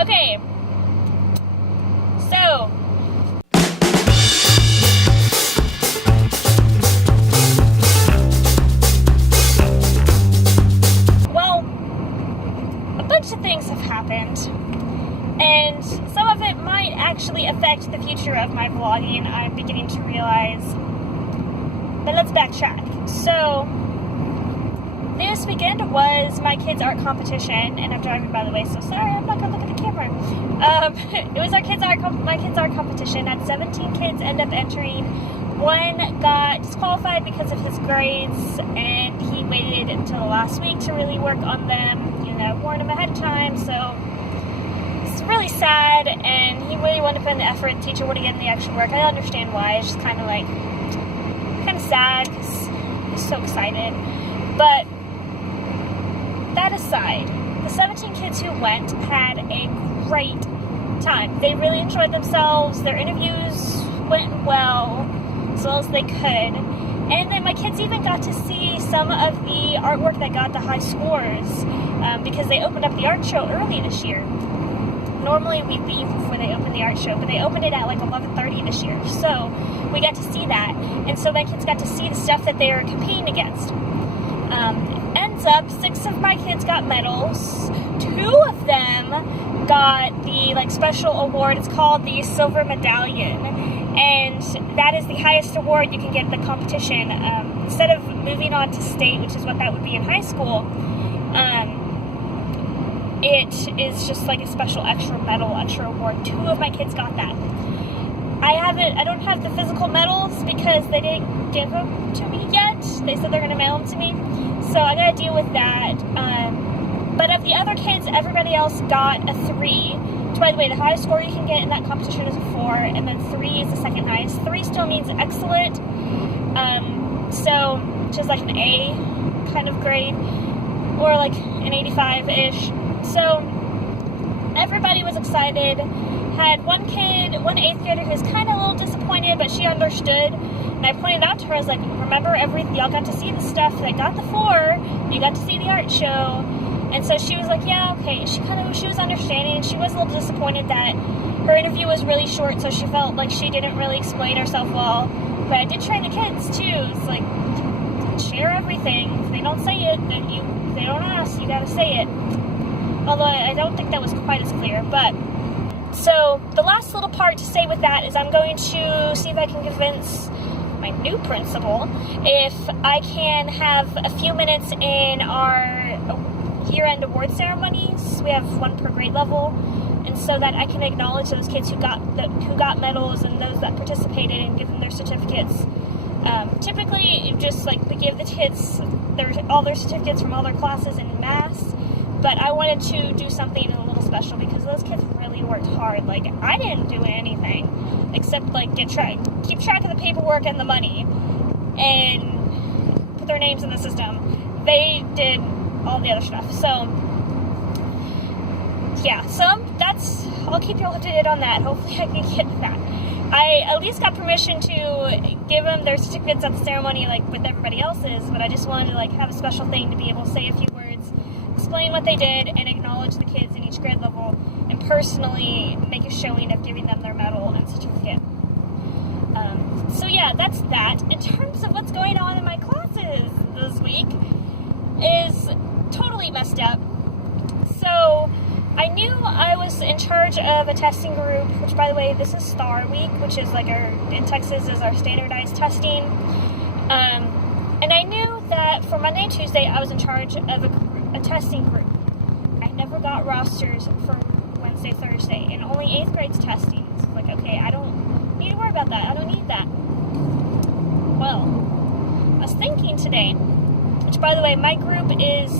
Okay, so a bunch of things have happened, and some of it might actually affect the future of my vlogging, I'm beginning to realize. But let's backtrack. So this weekend was my kids' art competition, and I'm driving, by the way, so sorry, I'm not gonna look at the camera. It was my kids' art competition. Had 17 kids end up entering. One got disqualified because of his grades, and he waited until last week to really work on them. You know, warned him ahead of time, so it's really sad, and he really wanted to put in the effort. The teacher would have given the extra work. I understand why. It's just kind of sad because he's so excited. But that aside, the 17 kids who went had a great time. They really enjoyed themselves. Their interviews went well, as well as they could. And then my kids even got to see some of the artwork that got the high scores because they opened up the art show early this year. Normally we leave before they open the art show, but they opened it at like 11:30 this year. So we got to see that. And so my kids got to see the stuff that they were competing against. Ends up 6 of my kids got medals. 2 of them got the special award. It's called the Silver Medallion, and that is the highest award you can get in the competition. Instead of moving on to state, which is what that would be in high school, it is just like a special extra medal, extra award. 2 of my kids got that. I don't have the physical medals because they didn't give them to me yet. They said they're going to mail them to me. So I got to deal with that. But of the other kids, everybody else got a 3. Which, by the way, the highest score you can get in that competition is a 4. And then 3 is the second highest. 3 still means excellent. So, which is like an A kind of grade. Or like an 85-ish. So, everybody was excited. Had one 8th grader who was kind of a little disappointed, but she understood. And I pointed out to her, I was like, remember, y'all got to see the stuff. They got the 4. You got to see the art show. And so she was like, yeah, okay. She was understanding. She was a little disappointed that her interview was really short, so she felt like she didn't really explain herself well. But I did train the kids, too. It's like, share everything. If they don't say it, then they don't ask. You got to say it. Although I don't think that was quite as clear, but... So, the last little part to say with that is I'm going to see if I can convince my new principal if I can have a few minutes in our year-end award ceremonies. We have 1 per grade level, and so that I can acknowledge those kids who got medals and those that participated and give them their certificates. Typically, just we give the kids all their certificates from all their classes in mass. But I wanted to do something a little special because those kids really worked hard. I didn't do anything except keep track of the paperwork and the money and put their names in the system. They did all the other stuff. So yeah, I'll keep you all updated on that. Hopefully I can get to that. I at least got permission to give them their certificates at the ceremony with everybody else's, but I just wanted to have a special thing to be able to say a few words, explain what they did, and acknowledge the kids in each grade level, and personally make a showing of giving them their medal and certificate. So yeah, that's that. In terms of what's going on in my classes this week is totally messed up. So I knew I was in charge of a testing group, which, by the way, this is STAAR week, which is in Texas is our standardized testing. And I knew that for Monday and Tuesday I was in charge of a testing group. I never got rosters for Wednesday, Thursday, and only 8th grade's testing. So okay, I don't need to worry about that. I don't need that. Well, I was thinking today, which, by the way, my group is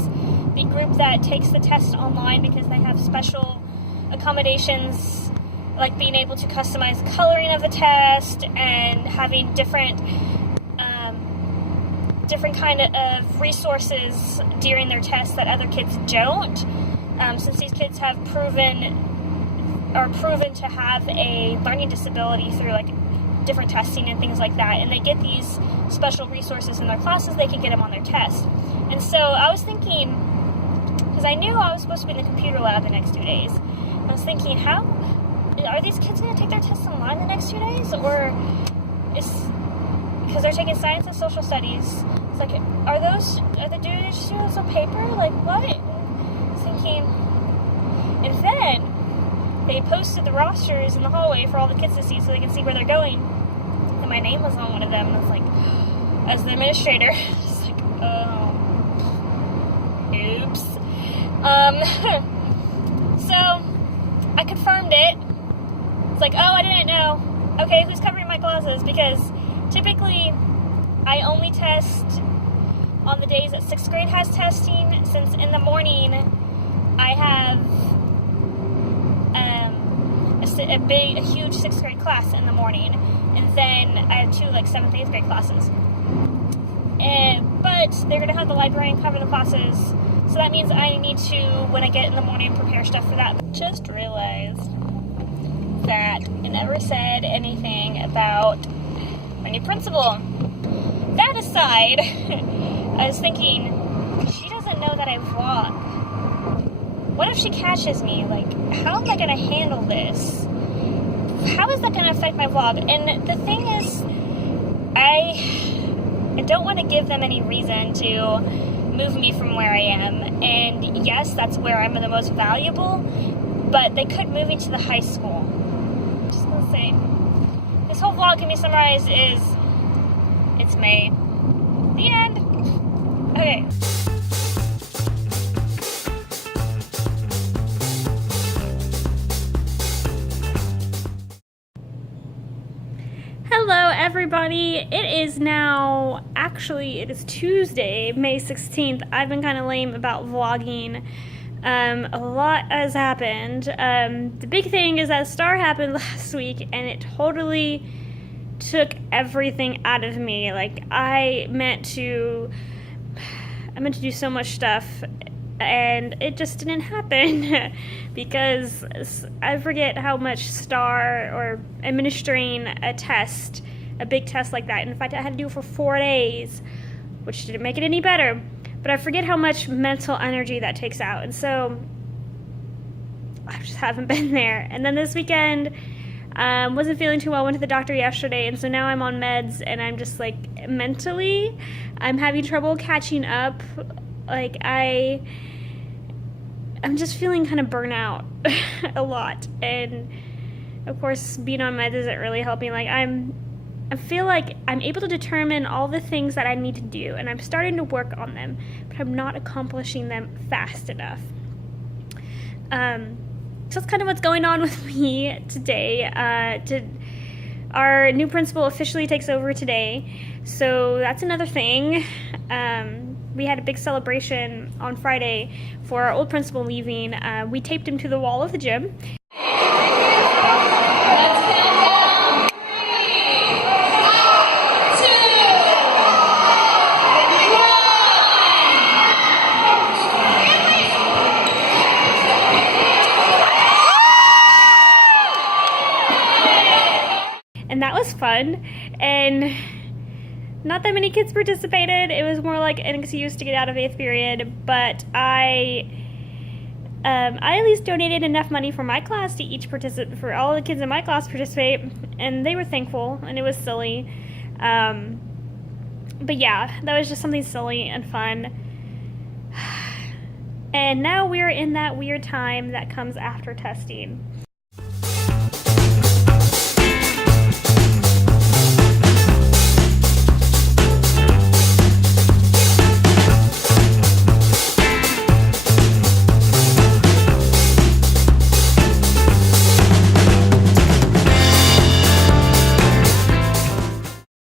the group that takes the test online because they have special accommodations, like being able to customize the coloring of the test and having different kind of resources during their tests that other kids don't. Since these kids have proven to have a learning disability through different testing and things like that, and they get these special resources in their classes, they can get them on their test. And so I was thinking, because I knew I was supposed to be in the computer lab the next 2 days, I was was thinking, how are these kids going to take their tests online the next 2 days? Or because they're taking science and social studies. It's like, are the students on paper? Like, what? I was thinking, and then they posted the rosters in the hallway for all the kids to see so they can see where they're going. And my name was on one of them, and I was like, as the administrator, it's like, oh, oops. So I confirmed it. It's like, oh, I didn't know. Okay, who's covering my classes? Because typically I only test on the days that 6th grade has testing, since in the morning I have a huge 6th grade class in the morning, and then I have 2 like 7th, 8th grade classes. But they're gonna have the librarian cover the classes, so that means I need to, when I get in the morning, prepare stuff for that. Just realized that I never said anything about my new principal. That aside, I was thinking, she doesn't know that I vlog. What if she catches me? Like, how am I gonna handle this? How is that gonna affect my vlog? And the thing is, I don't want to give them any reason to move me from where I am. And yes, that's where I'm the most valuable, but they could move me to the high school. I'm just gonna say, this whole vlog can be summarized as, it's May. The end. Okay. Hello everybody, it is now, actually it is Tuesday, May 16th. I've been kind of lame about vlogging. A lot has happened. The big thing is that STAAR happened last week, and it totally took everything out of me. Like, I meant to do so much stuff, and it just didn't happen because I forget how much STAAR, or administering a test, a big test like that, in fact I had to do it for 4 days, which didn't make it any better, but I forget how much mental energy that takes out, and so I just haven't been there. And then this weekend, wasn't feeling too well, went to the doctor yesterday, and so now I'm on meds, and I'm just like, mentally, I'm having trouble catching up. Like, I'm just feeling kind of burnout a lot, and of course being on meds isn't really helping. Like, I feel like I'm able to determine all the things that I need to do, and I'm starting to work on them, but I'm not accomplishing them fast enough. So that's kind of what's going on with me today. Our new principal officially takes over today, so that's another thing. We had a big celebration on Friday for our old principal leaving. We taped him to the wall of the gym. And that was fun, and not that many kids participated. It was more like an excuse to get out of 8th period, but I at least donated enough money for my class to for all the kids in my class participate, and they were thankful, and it was silly. But yeah, that was just something silly and fun. And now we're in that weird time that comes after testing.